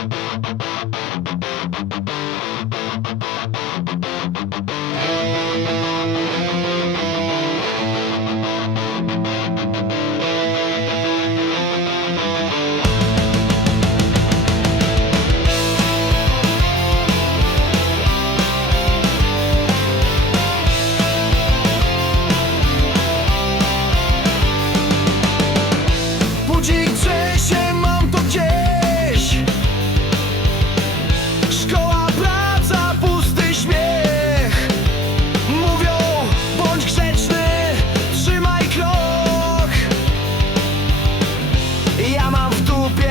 Thank alto